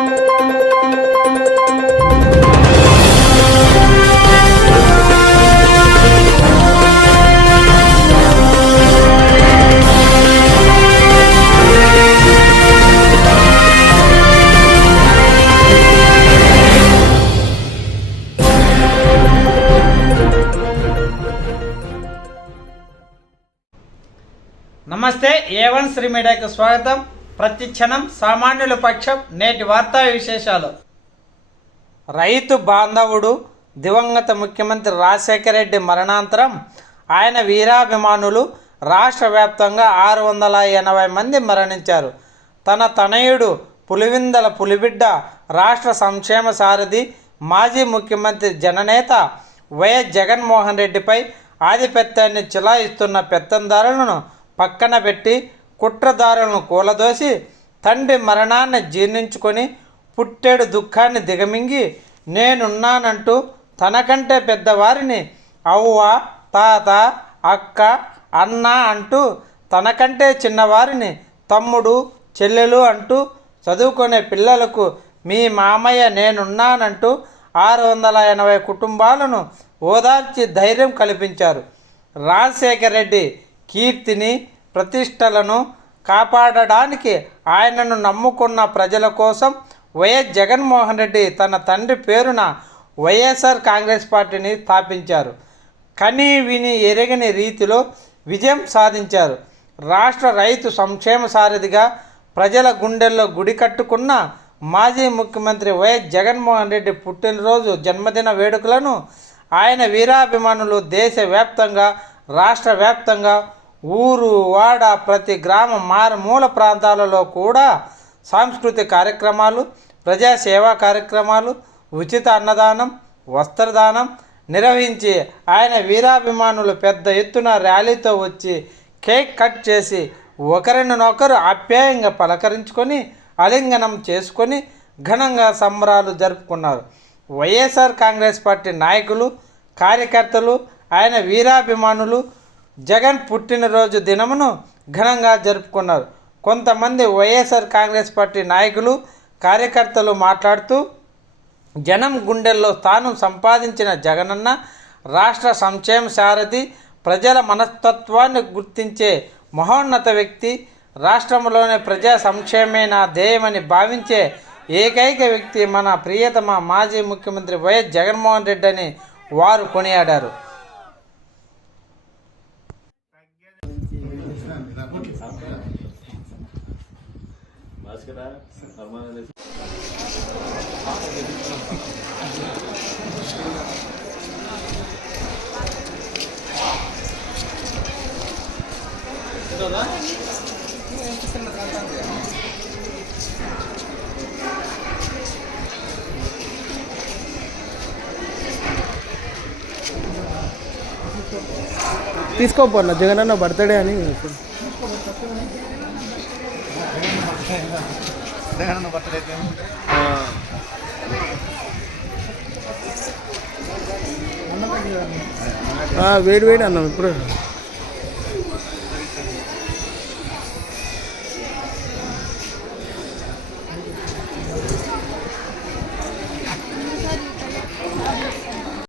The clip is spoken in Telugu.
నమస్తే A1 శ్రీ మీడియాకు స్వాగతం. ప్రతి క్షణం సామాన్యుల పక్షం. నేటి వార్తా విశేషాలు. రైతు బాంధవుడు దివంగత ముఖ్యమంత్రి రాజశేఖర రెడ్డి మరణాంతరం ఆయన వీరాభిమానులు రాష్ట్ర వ్యాప్తంగా 680 మంది మరణించారు. తన తనయుడు పులివిందల పులిబిడ్డ రాష్ట్ర సంక్షేమ సారథి మాజీ ముఖ్యమంత్రి జననేత వైఎస్ జగన్మోహన్ రెడ్డిపై ఆధిపత్యాన్ని చిలాయిస్తున్న పెత్తందారులను పక్కన పెట్టి కుట్రదారులను కూలదోసి తండ్రి మరణాన్ని జీర్ణించుకొని పుట్టేడు దుఃఖాన్ని దిగమింగి నేనున్నానంటూ తనకంటే పెద్దవారిని అవ్వ, తాత, అక్క, అన్న అంటూ తనకంటే చిన్నవారిని తమ్ముడు, చెల్లెలు అంటూ చదువుకునే పిల్లలకు మీ మామయ్య నేనున్నానంటూ 680 కుటుంబాలను ఓదార్చి ధైర్యం కల్పించారు. రాజశేఖర రెడ్డి కీర్తిని ప్రతిష్టలను కాపాడడానికి ఆయనను నమ్ముకున్న ప్రజల కోసం వైఎస్ జగన్మోహన్ రెడ్డి తన తండ్రి పేరున వైఎస్ఆర్ కాంగ్రెస్ పార్టీని స్థాపించారు. కని విని ఎరగని రీతిలో విజయం సాధించారు. రాష్ట్ర రైతు సంక్షేమ సారథిగా ప్రజల గుండెల్లో గుడి కట్టుకున్న మాజీ ముఖ్యమంత్రి వైఎస్ జగన్మోహన్ రెడ్డి పుట్టినరోజు జన్మదిన వేడుకలను ఆయన వీరాభిమానులు దేశవ్యాప్తంగా రాష్ట్ర వ్యాప్తంగా ఊరు వాడ ప్రతి గ్రామ మారుమూల ప్రాంతాలలో కూడా సాంస్కృతిక కార్యక్రమాలు, ప్రజాసేవా కార్యక్రమాలు, ఉచిత అన్నదానం, వస్త్రదానం నిర్వహించి ఆయన వీరాభిమానులు పెద్ద ఎత్తున ర్యాలీతో వచ్చి కేక్ కట్ చేసి ఒకరినొకరు ఆప్యాయంగా పలకరించుకొని ఆలింగనం చేసుకొని ఘనంగా సంబరాలు జరుపుకున్నారు. వైఎస్ఆర్ కాంగ్రెస్ పార్టీ నాయకులు, కార్యకర్తలు, ఆయన వీరాభిమానులు జగన్ పుట్టినరోజు దినమును ఘనంగా జరుపుకున్నారు. కొంతమంది వైఎస్ఆర్ కాంగ్రెస్ పార్టీ నాయకులు, కార్యకర్తలు మాట్లాడుతూ జనం గుండెల్లో స్థానం సంపాదించిన జగనన్న రాష్ట్ర సంక్షేమ సారథి, ప్రజల మనస్తత్వాన్ని గుర్తించే మహోన్నత వ్యక్తి, రాష్ట్రంలోని ప్రజా సంక్షేమే నా ధ్యేయమని భావించే ఏకైక వ్యక్తి మన ప్రియతమ మాజీ ముఖ్యమంత్రి వైఎస్ జగన్మోహన్ రెడ్డి అని వారు కొనియాడారు. తీసుకోపోన్నా జగనన్న బర్త్డే అని వేడి వేడి అన్నాం ఇప్పుడు.